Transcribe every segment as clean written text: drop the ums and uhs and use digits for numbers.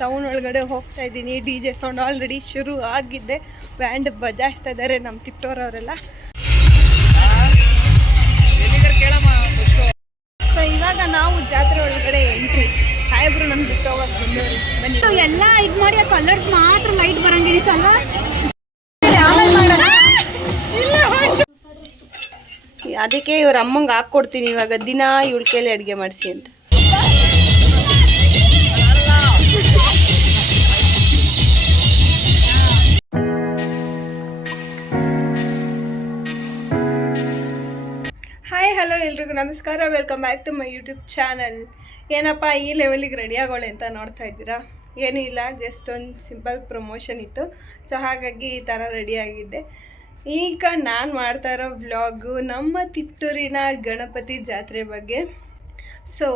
Town ಒಳಗಡೆ ಹೋಗ್ತಾ ಇದ್ದೀನಿ. DJ ಸೌಂಡ್ ಆಲ್ರೆಡಿ ಶುರು ಆಗಿದ್ದೆ. ಬ್ಯಾಂಡ್ ಬಜಾಯಿಸ್ತಾ ಇದ್ದಾರೆ ನಮ್ಮ ತಿಪ್ಪೂರವರೆಲ್ಲ. ಸೊ ಇವಾಗ ನಾವು ಜಾತ್ರೆ ಒಳಗಡೆ ಎಂಟ್ರಿ. ಸಾಹೇಬ್ರು ನಮ್ಗೆ ಬಿಟ್ಟು ಹೋಗಕ್ಕೆ ಬಂದವರು. ಬನ್ನಿ ಎಲ್ಲ ಇದು ಮಾಡಿ ಆ ಕಲರ್ಸ್ ಮಾತ್ರ ಲೈಟ್ ಬರಂಗಿರುತ್ತಲ್ವಾ. ಅದಕ್ಕೆ ಇವ್ರ ಅಮ್ಮಂಗೆ ಹಾಕ್ಕೊಡ್ತೀನಿ ಇವಾಗ ದಿನ ಇವಳ ಕೈಲಿ ಅಡುಗೆ ಮಾಡಿಸಿ ಅಂತ. ಹಾಯ್ ಹಲೋ ಎಲ್ರಿಗೂ ನಮಸ್ಕಾರ, welcome back to my YouTube channel. ಏನಪ್ಪ ಈ ಲೆವೆಲಿಗೆ ರೆಡಿ ಆಗೋಳೆ ಅಂತ ನೋಡ್ತಾ ಇದ್ದೀರಾ? ಏನೂ ಇಲ್ಲ, ಜಸ್ಟ್ ಒಂದು ಸಿಂಪಲ್ ಪ್ರಮೋಷನ್ ಇತ್ತು. ಸೊ ಹಾಗಾಗಿ ಈ ಥರ ರೆಡಿಯಾಗಿದ್ದೆ. ಈಗ ನಾನು ಮಾಡ್ತಾ ಇರೋ ವ್ಲಾಗು ನಮ್ಮ ತಿಪ್ಟೂರಿನ ಗಣಪತಿ ಜಾತ್ರೆ ಬಗ್ಗೆ. ಸೊ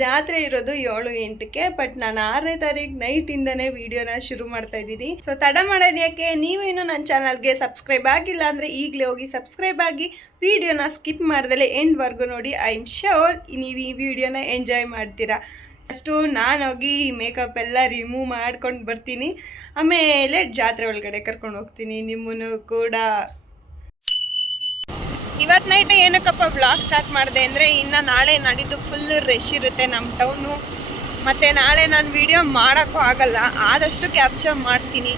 ಜಾತ್ರೆ ಇರೋದು 7-8ಕ್ಕೆ, ಬಟ್ ನಾನು 6ನೇ ತಾರೀಕು ನೈಟಿಂದನೇ ವೀಡಿಯೋನ ಶುರು ಮಾಡ್ತಾ ಇದ್ದೀನಿ. ಸೊ ತಡ ಮಾಡೋದು ಯಾಕೆ? ನೀವು ಇನ್ನೂ ನನ್ನ ಚಾನಲ್ಗೆ ಸಬ್ಸ್ಕ್ರೈಬ್ ಆಗಿಲ್ಲ ಅಂದರೆ ಈಗಲೇ ಹೋಗಿ ಸಬ್ಸ್ಕ್ರೈಬ್ ಆಗಿ ವೀಡಿಯೋನ ಸ್ಕಿಪ್ ಮಾಡ್ದಲೇ ಎಂಡ್ವರೆಗೂ ನೋಡಿ. ಐ ಆಮ್ ಶ್ಯೂರ್ ನೀವು ಈ ವಿಡಿಯೋನ ಎಂಜಾಯ್ ಮಾಡ್ತೀರಾ. ಅಷ್ಟು ನಾನು ಹೋಗಿ ಮೇಕಪ್ ಎಲ್ಲ ರಿಮೂವ್ ಮಾಡ್ಕೊಂಡು ಬರ್ತೀನಿ. ಆಮೇಲೆ ಜಾತ್ರೆ ಒಳಗಡೆ ಕರ್ಕೊಂಡು ಹೋಗ್ತೀನಿ ನಿಮ್ಮನ್ನು ಕೂಡ. ಇವತ್ತು ನೈಟ್ ಏನಕ್ಕಪ್ಪ ವ್ಲಾಗ್ ಸ್ಟಾರ್ಟ್ ಮಾಡಿದೆ ಅಂದರೆ, ಇನ್ನು ನಾಳೆ ನಾಡಿದ್ದು ಫುಲ್ಲು ರಶ್ ಇರುತ್ತೆ ನಮ್ಮ ಟೌನು. ಮತ್ತು ನಾಳೆ ನಾನು ವಿಡಿಯೋ ಮಾಡೋಕ್ಕೂ ಆಗಲ್ಲ, ಆದಷ್ಟು ಕ್ಯಾಪ್ಚರ್ ಮಾಡ್ತೀನಿ.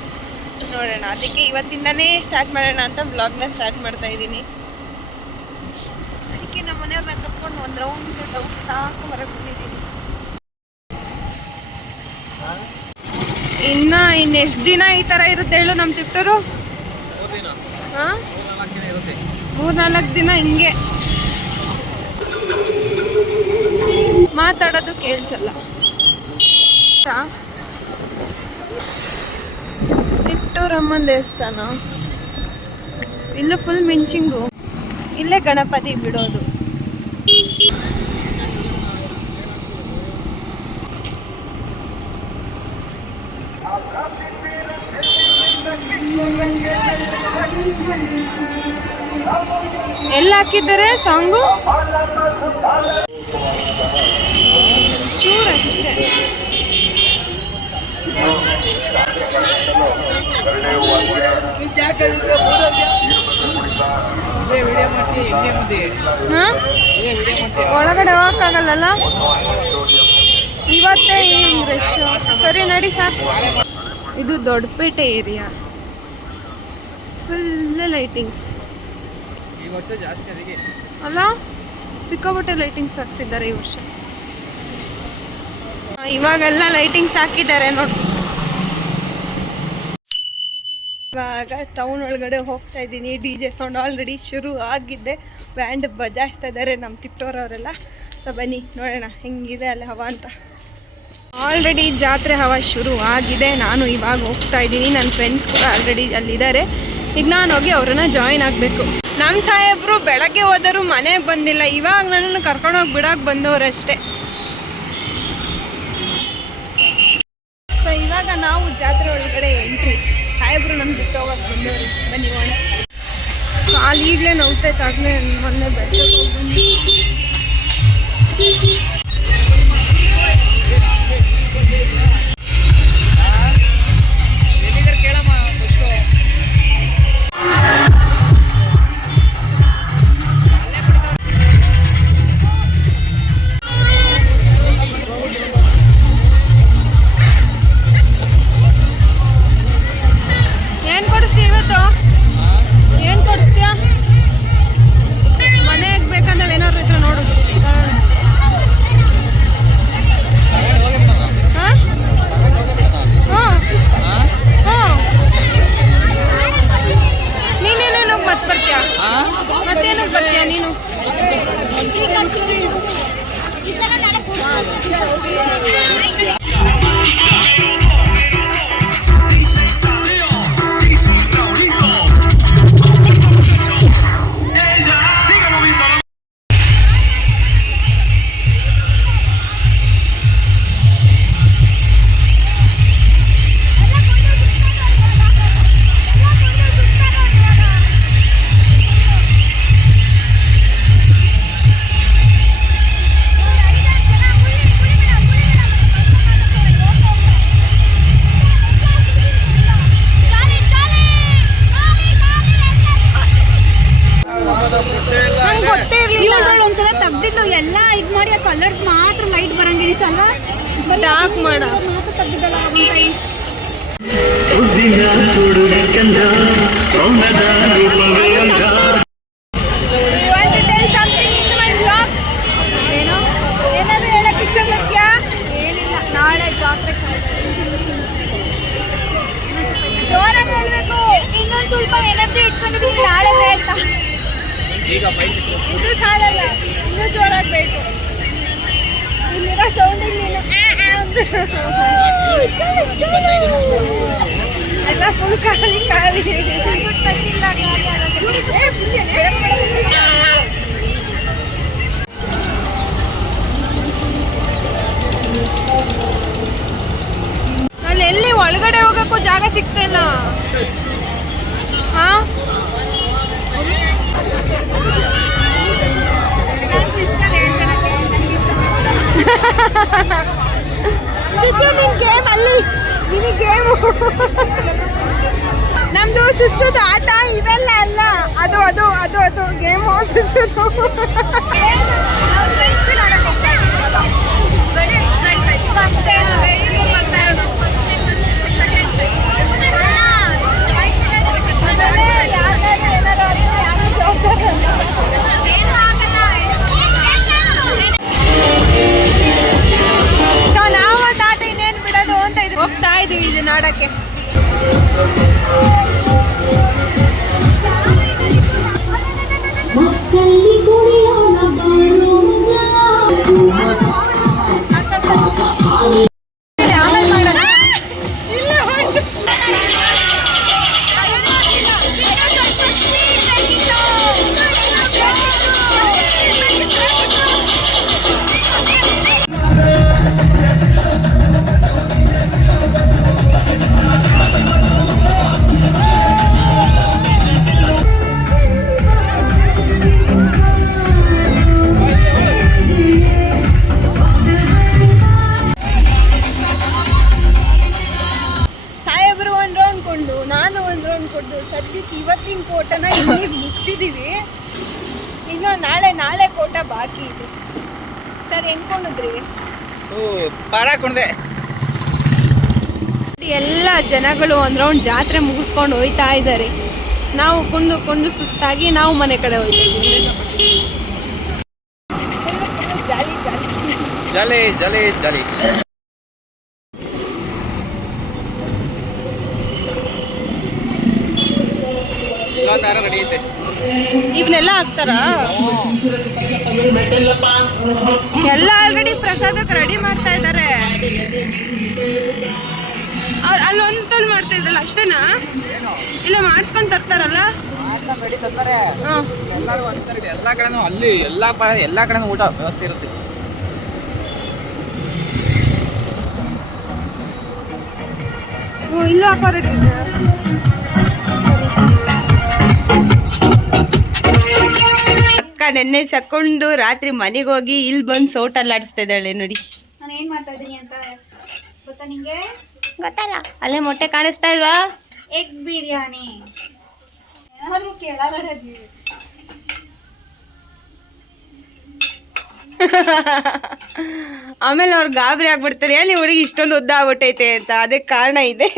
ನೋಡೋಣ, ಅದಕ್ಕೆ ಇವತ್ತಿಂದನೇ ಸ್ಟಾರ್ಟ್ ಮಾಡೋಣ ಅಂತ ವ್ಲಾಗ್ನ ಸ್ಟಾರ್ಟ್ ಮಾಡ್ತಾಯಿದ್ದೀನಿ. ಅದಕ್ಕೆ ನಮ್ಮ ಮನೆಯವ್ರನ್ನ ಕರ್ಕೊಂಡು ಒಂದು ರೌಂಡ್ ಸಾಕು ಹೊರಗೆ ಬಂದಿದ್ದೀನಿ. ಇನ್ನೆಷ್ಟು ದಿನ ಈ ಥರ ಇರುತ್ತೆ ಹೇಳು ನಮ್ಮ ತಿಪ್ಟೂರು? ಹಾಂ, 3-4 ದಿನ ಹಿಂಗೆ ಮಾತಾಡೋದು ಕೇಳಿಸಲ್ಲ. ತಿಪ್ಟೂರಮ್ಮನ ದೇವಸ್ಥಾನ ಇಲ್ಲೂ ಫುಲ್ ಮಿಂಚಿಂಗು. ಇಲ್ಲೇ ಗಣಪತಿ ಬಿಡೋದು. ಎಲ್ಲ ಹಾಕಿದ್ದಾರೆ ಸಾಂಗು ಚೂರ ಅಷ್ಟೇ. ಒಳಗಡೆ ಹೋಗಕ್ಕಾಗಲ್ಲ, ಇವತ್ತೇ ಹಿಂಗ್ ರಶ್. ಸರಿ ನಡಿ ಸಾಕು. ಇದು ದೊಡ್ಡಪೇಟೆ ಏರಿಯಾ, ಫುಲ್ ಲೈಟಿಂಗ್ಸ್ ಅಲ್ಲ, ಸಿಕ್ಕಾಪಟ್ಟೆ ಲೈಟಿಂಗ್ಸ್ ಹಾಕ್ಸಿದ್ದಾರೆ ಈ ವರ್ಷ. ಇವಾಗೆಲ್ಲ ಲೈಟಿಂಗ್ಸ್ ಹಾಕಿದ್ದಾರೆ ನೋಡಿ. ಇವಾಗ ಟೌನ್ ಒಳಗಡೆ ಹೋಗ್ತಾ ಇದ್ದೀನಿ. DJ ಸೌಂಡ್ ಆಲ್ರೆಡಿ ಶುರು ಆಗಿದ್ದೆ. ಬ್ಯಾಂಡ್ ಬಜಾಯಿಸ್ತಾ ಇದ್ದಾರೆ ನಮ್ಮ ತಿಪ್ಪೂರವರೆಲ್ಲ. ಸೊ ಬನ್ನಿ ನೋಡೋಣ ಹೆಂಗಿದೆ ಅಲ್ಲಿ ಹವಾ ಅಂತ. ಆಲ್ರೆಡಿ ಜಾತ್ರೆ ಹವಾ ಶುರು ಆಗಿದೆ. ನಾನು ಇವಾಗ ಹೋಗ್ತಾ ಇದ್ದೀನಿ. ನನ್ನ ಫ್ರೆಂಡ್ಸ್ ಕೂಡ ಆಲ್ರೆಡಿ ಅಲ್ಲಿದ್ದಾರೆ. ಈಗ ನಾನು ಹೋಗಿ ಅವರನ್ನು ಜಾಯಿನ್ ಆಗಬೇಕು. ನಮ್ಮ ಸಾಹೇಬರು ಬೆಳಗ್ಗೆ ಹೋದರೂ ಮನೆಗೆ ಬಂದಿಲ್ಲ. ಇವಾಗ ನನ್ನನ್ನು ಕರ್ಕೊಂಡೋಗಿ ಬಿಡೋಕೆ ಬಂದವರಷ್ಟೇ. ಸೊ ಇವಾಗ ನಾವು ಜಾತ್ರೆ ಒಳಗಡೆ ಎಂಟ್ರಿ. ಸಾಹೇಬರು ನಮ್ಗೆ ಬಿಟ್ಟು ಹೋಗಕ್ಕೆ ಬಂದವರು. ಬನ್ನಿ ಹೋಣ. ಕಾಲು ಈಗಲೇ ನೋವ್ತೈತೆ, ಆಗಲೇ ಮೊನ್ನೆ ಬೆಟ್ಟಕ್ಕೆ ಹೋಗಿ ಬಂದು. ಕಲರ್ಸ್ ಮಾತ್ರ ಲೈಟ್ ಬರಂಗಿಲ್ಲ ಅಲ್ವಾ? ಡಾರ್ಕ್ ಮಾಡ ಮಾತ್ರ ತೆಗ್ದಿದ್ದಲ್ಲ ಏನೋ ಏನಾದ್ರು ಹೇಳಕ್ ಇಷ್ಟಪಡ್ತೀಯಾ? ಏನಿಲ್ಲ, ನಾಳೆ ಜಾತ್ರೆ ಜೋರಾಗಿ ಹೇಳ್ಬೇಕು. ಇನ್ನೊಂದು ಸ್ವಲ್ಪ ಎನರ್ಜಿ ಇಟ್ಕೊಂಡಿದ್ದೀನಿ ನಾಳೆ ಅಂತ. ಇದು ಸಾಲಲ್ಲ, ಇನ್ನೂ ಜೋರಾಗಬೇಕು. ಇಲ್ಲಿರೋ ಸೌಂಡಿಗೆ ನೀನು ಎಲ್ಲ ಫುಲ್ ಖಾಲಿ ಖಾಲಿ. ಅಲ್ಲಿ ಎಲ್ಲಿ ಒಳಗಡೆ ಹೋಗಕ್ಕೂ ಜಾಗ ಸಿಗ್ತಾ ಇಲ್ಲ. ಹಾ ನಿನ್ ಗೇಮ್ ಅಲ್ಲಿ, ನಿನ್ ಗೇಮು ನಮ್ದು ಸುಸುದು ಆಟ ಇವೆಲ್ಲ ಅಲ್ಲ, ಅದು ಅದು ಅದು ಅದು ಗೇಮು ಸುಸುದು. ಸೊ ನಾವು ಆಟ ಇನ್ನೇನು ಬಿಡೋದು ಅಂತ ಹೋಗ್ತಾ ಇದೀವಿ ಇದನ್ನ ಆಡಕ್ಕೆ. ನಾನು ಒಂದು ರೌಂಡ್ ಕೊಟ್ಟು ಸದ್ಯಕ್ಕೆ ಇವತ್ತಿನ ಕೋಟನ ಇಲ್ಲಿ ಮುಗಿಸಿದೀವಿ. ಇನ್ನು ನಾಳೆ ಕೋಟ ಬಾಕಿ ಇದೆ. ಸರ್ ಹೆಂಗ್ಕೊಂಡಿದ್ರಿ? ಎಲ್ಲ ಜನಗಳು ಒಂದು ರೌಂಡ್ ಜಾತ್ರೆ ಮುಗಿಸ್ಕೊಂಡು ಹೋಯ್ತಾ ಇದ್ದಾರೆ. ನಾವು ಕೊಂಡು ಸುಸ್ತಾಗಿ ನಾವು ಮನೆ ಕಡೆ ಹೋಯ್ತಾ ಇದ್ದೀವಿ. ಜಾಲಿ ಜಾಲಿ ಜಾಲಿ. ಇವನ್ನೆಲ್ಲ ಹಾಕ್ತಾರ? ಎಲ್ಲ ಆಲ್ರೆಡಿ ಪ್ರಸಾದಕ್ಕೆ ರೆಡಿ ಮಾಡ್ತಾ ಇದ್ದಾರೆ. ಅಲ್ಲೊಂದು ಮಾಡ್ತಾ ಇದ್ರಲ್ಲ ಅಷ್ಟೇನಾ? ಇಲ್ಲ ಮಾಡಿಸ್ಕೊಂಡು ತರ್ತಾರಲ್ಲ? ಎಲ್ಲ ಕಡೆನೂ ಅಲ್ಲಿ ಎಲ್ಲ ಕಡೆನೂ ಊಟ ವ್ಯವಸ್ಥೆ ಇರುತ್ತೆ. ಇಲ್ಲೂ ಹಾಕೋರಿ. ಅಕ್ಕ ನೆನ್ನೆ ಸಕ್ಕೊಂಡು ರಾತ್ರಿ ಮನೆಗೆ ಹೋಗಿ ಇಲ್ಲಿ ಬಂದು ಸೋಟಲ್ಲಾಡಿಸ್ತಾ ಇದ್ದಾಳೆ ನೋಡಿ. ನಾನು ಏನು ಮಾಡ್ತಾ ಇದ್ದೀನಿ ಅಂತ ಗೊತ್ತಾ ನಿಂಗೆ? ಗೊತ್ತಲ್ಲ, ಅಲ್ಲೇ ಮೊಟ್ಟೆ ಕಾಣಿಸ್ತಾ ಇಲ್ವಾ? ಎಗ್ ಬಿರಿಯಾನಿ ಏನಾದರೂ ಕೇಳಾರೆ. ಆಮೇಲೆ ಅವ್ರು ಗಾಬರಿ ಆಗ್ಬಿಡ್ತಾರೆ, ಎಲ್ಲಿ ಹುಡುಗಿ ಇಷ್ಟೊಂದು ಉದ್ದ ಆಗ್ಬಿಟ್ಟೈತೆ ಅಂತ. ಅದಕ್ಕೆ ಕಾರಣ ಇದೆ.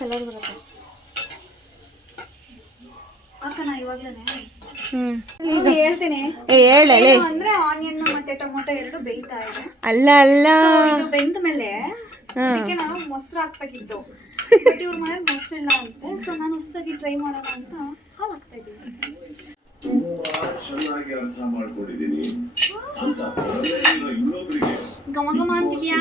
ಕಲರ್ ಬರುತ್ತೆ ಹಾಕೋಣ ಇವಾಗ್ಲೇ. ಹೇಳ್ತೀನಿ ಹೇಳಿ ಅಂದ್ರೆ ಆನಿಯನ್ ಮತ್ತೆ ಟೊಮೊಟೊ ಎರಡು ಬೇಯ್ತಾ ಇದೆ. ಅಲ್ಲ ಅಲ್ಲ, ಇದು ಬೆಂದ ಮೇಲೆ ಇದಕ್ಕೆ ನಾವು ಮೊಸರು ಹಾಕ್ಬೇಕಿತ್ತು. ಬಟ್ ಇವ್ರ ಮನೇಲಿ ಮೊಸರಿಲ್ಲ ಅಂತೆ. ಸೊ ನಾನು ಹೊಸದಾಗಿ ಟ್ರೈ ಮಾಡೋಣ ಅಂತ ಹಾಲು ಹಾಕ್ತಾ ಇದ್ದೀನಿ. ಘಮ ಘಮ ಅಂತಿದ್ಯಾ?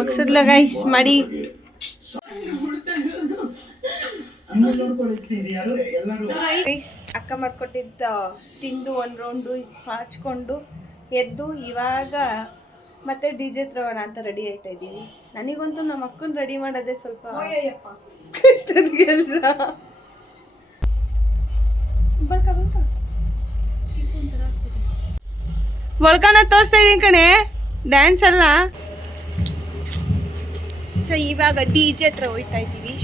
ಮಕ್ಸದ್ಲ ಗೈಸ್ ಮಾಡಿ. ಅಕ್ಕ ಮಾಡ್ಕೊಟ್ಟಿದ್ದ ತಿಂದು ಒಂದು ರೌಂಡು ಪಾಚ್ಕೊಂಡು ಎದ್ದು ಇವಾಗ ಮತ್ತೆ DJ ತ್ರವಣ ಅಂತ ರೆಡಿ ಆಯ್ತಾ ಇದ್ದೀವಿ. ನನಗಂತೂ ನಮ್ಮ ಅಕ್ಕನ ರೆಡಿ ಮಾಡೋದೇ ಸ್ವಲ್ಪ ಕಷ್ಟದ ಕೆಲಸ. ಬಳ್ಕನ ತೋರಿಸ್ತಾ ಇದ್ದೀನಿ ಕಣೆ, ಡ್ಯಾನ್ಸ್ ಅಲ್ಲ. ಸೊ ಇವಾಗ DJ ಹತ್ರ ಹೋಗ್ತಾ ಇದ್ದೀವಿ.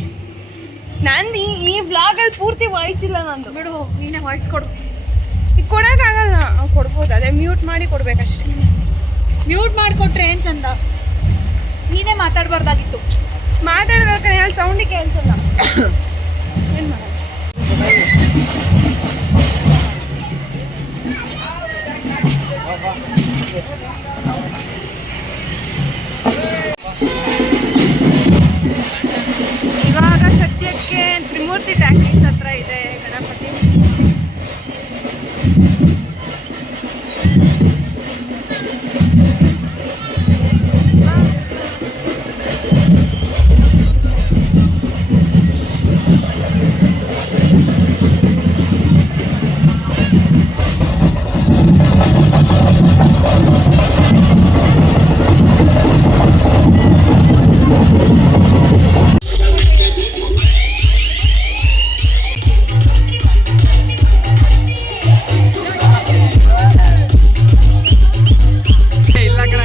ನಂದು ಈ ವ್ಲಾಗಲ್ಲಿ ಪೂರ್ತಿ ವಾಯ್ಸ್ ಇಲ್ಲ ನಂದು. ಬಿಡು, ನೀನೇ ವಾಯ್ಸ್ ಕೊಡು. ಈಗ ಕೊಡೋಕ್ಕಾಗಲ್ಲ. ಕೊಡ್ಬೋದು, ಅದೇ ಮ್ಯೂಟ್ ಮಾಡಿ ಕೊಡ್ಬೇಕಷ್ಟೇ. ಮ್ಯೂಟ್ ಮಾಡಿಕೊಟ್ರೆ ಏನು ಚಂದ. ನೀನೇ ಮಾತಾಡಬಾರ್ದಾಗಿತ್ತು. ಮಾತಾಡೋದಕ್ಕೆ ಯಾರು ಸೌಂಡಿಗೆ ಕೇಳಿಸಲ್ಲ. ಏನು ಮಾಡೋದು? ಇವಾಗ ಸದ್ಯಕ್ಕೆ ತ್ರಿಮೂರ್ತಿ ಟ್ಯಾಕ್ಟೀಸ್ ಹತ್ರ ಇದೆ ಗಣಪತಿ. ಇಲ್ಲ ಕಣ.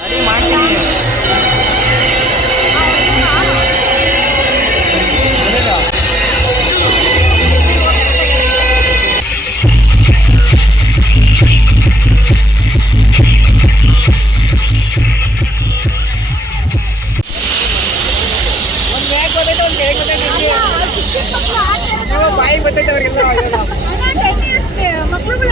ರೆಡಿ ಮಾಡ್ತೀನಿ. ಬಾಯಿ ಬರ್ತೈತೆ ಅವ್ರಿಗೆಲ್ಲ. ಮಕ್ಳುಗಳು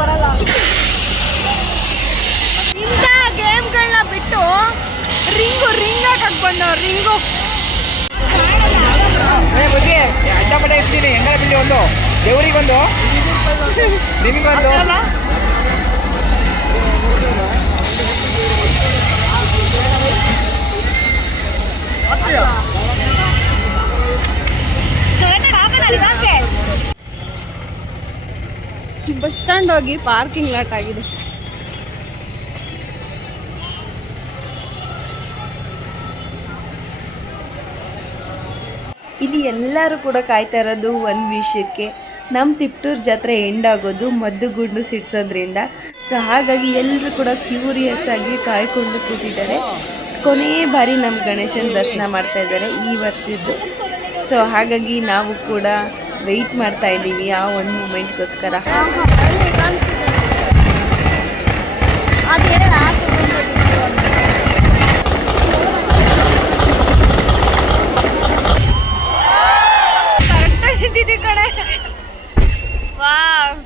ಬರಲ್ಲ. ಇಂಥ ಗೇಮ್ಗಳನ್ನ ಬಿಟ್ಟು ರಿಂಗ್ ಹಾಕಕ್ ಬಂದವ್ರು. ರಿಂಗು ಬುದ್ಧಿ ಅಡ್ಡಪಡೆ ಇರ್ತೀನಿ. ಹೆಂಗರ ಬಿಲ್ಲಿ ಒಂದು ದೇವ್ರಿಗೊಂದು ನಿಮಗೊಂದು. ಬಸ್ ಸ್ಟ್ಯಾಂಡ್ ಹೋಗಿ ಪಾರ್ಕಿಂಗ್ ಲಾಟ್ ಆಗಿದೆ. ಇಲ್ಲಿ ಎಲ್ಲರೂ ಕೂಡ ಕಾಯ್ತಾ ಇರೋದು ಒಂದು ವಿಷಯಕ್ಕೆ, ನಮ್ಮ ತಿಪ್ಟೂರು ಜಾತ್ರೆ ಎಂಡ್ ಆಗೋದು ಮದ್ದುಗುಂಡು ಸಿಡ್ಸೋದ್ರಿಂದ. ಸೊ ಹಾಗಾಗಿ ಎಲ್ಲರೂ ಕೂಡ ಕ್ಯೂರಿಯಸ್ ಆಗಿ ಕಾಯ್ಕೊಂಡು ಕೂತಿದ್ದಾರೆ. ಕೊನೆಯ ಬಾರಿ ನಮ್ಮ ಗಣೇಶನ ದರ್ಶನ ಮಾಡ್ತಾ ಇದ್ದಾರೆ ಈ ವರ್ಷದ್ದು. ಸೊ ಹಾಗಾಗಿ ನಾವು ಕೂಡ ವೆಯ್ಟ್ ಮಾಡ್ತಾ ಇದ್ದೀವಿ ಆ ಒಂದು ಮೂಮೆಂಟ್ಗೋಸ್ಕರ. ಕರೆಕ್ಟಾಗಿ ಇದ್ದಿದ್ದಿ ಕಡೆ. ವಾವ್,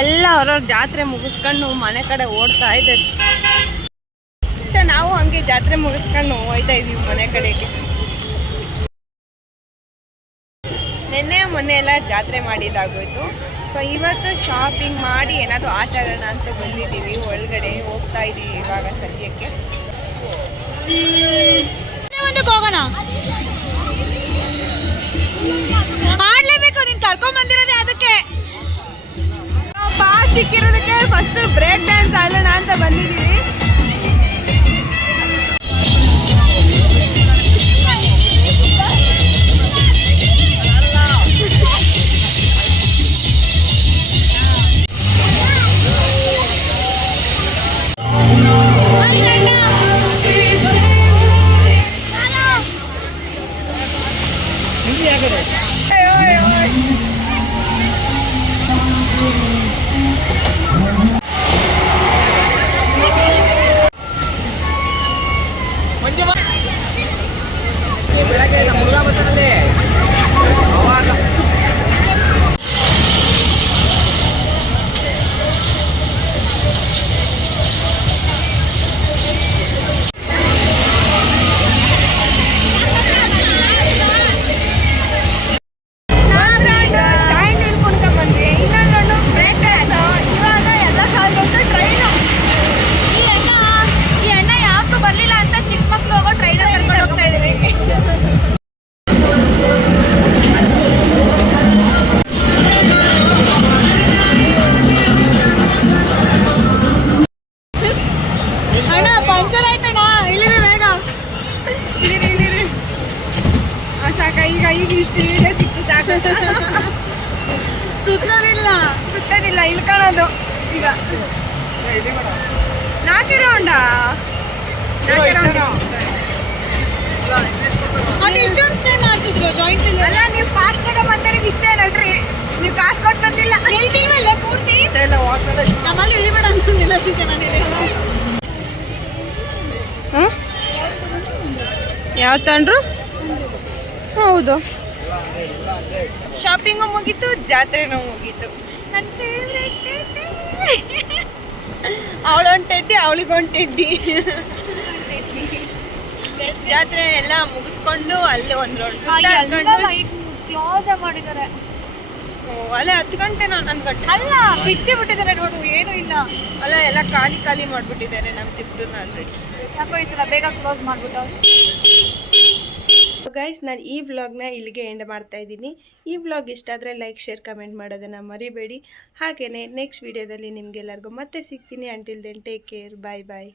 ಎಲ್ಲ ಅವ್ರವ್ರ ಜಾತ್ರೆ ಮುಗಿಸ್ಕೊಂಡು ಮನೆ ಕಡೆ ಓಡ್ತಾ ಇದ್ದಾರೆ. ಸೊ ನಾವು ಹಂಗೆ ಜಾತ್ರೆ ಮುಗಿಸ್ಕೊಂಡು ಹೋಗ್ತಾ ಇದೀವಿ ಮನೆ ಕಡೆಗೆ. ನಿನ್ನೆ ಮೊನ್ನೆ ಎಲ್ಲ ಜಾತ್ರೆ ಮಾಡಿದಾಗೋಯ್ತು. ಸೊ ಇವತ್ತು ಶಾಪಿಂಗ್ ಮಾಡಿ ಏನಾದರೂ ಆಟ ಆಡೋಣ ಅಂತ ಬಂದಿದ್ದೀವಿ. ಒಳಗಡೆ ಹೋಗ್ತಾ ಇದ್ದೀವಿ ಇವಾಗ ಸದ್ಯಕ್ಕೆ. ಹೋಗೋಣ, ಆಡ್ಲೇಬೇಕು. ನೀನ್ ಕರ್ಕೊಂಡ್ ಬಂದಿರೋದೇ ಅದಕ್ಕೆ. ಪಾಸ್ ಸಿಕ್ಕಿರೋದಕ್ಕೆ ಫಸ್ಟ್ ಬ್ರೇಕ್ ಡ್ಯಾನ್ಸ್ ಆಡೋಣ ಅಂತ ಬಂದಿದ್ದೀವಿ. ಬೆಳಗ್ಗೆ ನಮ್ಮ ಹುಡುಗ ಬರ್ತಾನಲ್ಲಿ ಅವಾಗ ಬರ್ಲಿಲ್ಲ ಅಂತ ಚಿಕ್ಕ ಮಕ್ಳು ಹೋಗೋ ಟ್ರೈನ್ ಕರ್ಕೊಂಡು ಹೋಗ್ತಾ ಇದೀವಿ. ಅಣ್ಣ ಪಂಚರ್ ಆಯ್ತಣ್ಣ, ಇಳಿರಿ ಬೇಗ. ಇಳಿರಿ ಸಾಕ ಈಗ ಇಷ್ಟು ವಿಡಿಯೋ ಸಿಕ್ತು ಸಾಕು. ಸುತ್ತೋದಿಲ್ಲ ಇಳ್ಕೊಳ್ಳೋದು ಈಗ. 4 ರೌಂಡ್ ಅದು ಎಷ್ಟೊಂದು ಟೈಮ್ ಮಾಡ್ತಿದ್ರು ಜಾಯಿಂಟ್ ಅಲ್ಲ, ನೀವು ಕಾಸು ತಗೊಂಬಂದ್ರೆ ಇಷ್ಟೇ ನಡ್ರಿ, ನೀವು ಕಾಸು ಕೊಟ್ಟು ಬಂದಿಲ್ಲ. ಹೇಳ್ತೀವಲ್ಲ ಪೂರ್ತಿ ನಮ್ಮಲ್ಲಿ ಇಳಿಬೇಡ ಅಂತಿಲ್ಲ ಯಾವ ತಂಡ್ರು? ಹೌದು, ಶಾಪಿಂಗು ಮುಗೀತು, ಜಾತ್ರೆನೂ ಮುಗೀತು. ನನ್ನ ಫೇವ್ರೆಟ್ ಅವಳೊಂದು ಟೆಡ್ಡಿ, ಅವಳಿಗೊಂದು ಟೆಡ್ಡಿ. ಜಾತ್ರೆ ಎಲ್ಲ ಮುಗಿಸ್ಕೊಂಡು ಅಲ್ಲಿ ಒಂದು ರೌಂಡ್ ಕ್ಲೋಸ್ ಮಾಡಿದ್ದಾರೆ. ಅಲ್ಲೇ 10 ಗಂಟೆ, 11 ಗಂಟೆ ಅಲ್ಲ ಬಿಚ್ಚಿ ಬಿಟ್ಟಿದ್ದಾರೆ ನೋಡು, ಏನೂ ಇಲ್ಲ. ಅಲ್ಲ, ಎಲ್ಲ ಖಾಲಿ ಮಾಡಿಬಿಟ್ಟಿದ್ದಾರೆ ನಮ್ಮ ತಿಪ್ಪೂರನ್ನ ಆಲ್ರೆಡಿ. ಯಾಕೋ ಈ ಸಲ ಬೇಗ ಕ್ಲೋಸ್ ಮಾಡಿಬಿಟ್ಟು. ಗೈಸ್, ನಾನು ಈ ವ್ಲಾಗ್ನ ಇಲ್ಲಿಗೆ ಎಂಡ್ ಮಾಡ್ತಾ ಇದ್ದೀನಿ. ಈ ವ್ಲಾಗ್ ಇಷ್ಟ ಆದರೆ ಲೈಕ್, ಶೇರ್, ಕಮೆಂಟ್ ಮಾಡೋದನ್ನು ಮರಿಬೇಡಿ. ಹಾಗೆಯೇ ನೆಕ್ಸ್ಟ್ ವೀಡಿಯೋದಲ್ಲಿ ನಿಮಗೆಲ್ಲರಿಗೂ ಮತ್ತೆ ಸಿಗ್ತೀನಿ. ಅಂಟಿಲ್ ದೆನ್ ಟೇಕ್ ಕೇರ್, ಬಾಯ್ ಬಾಯ್.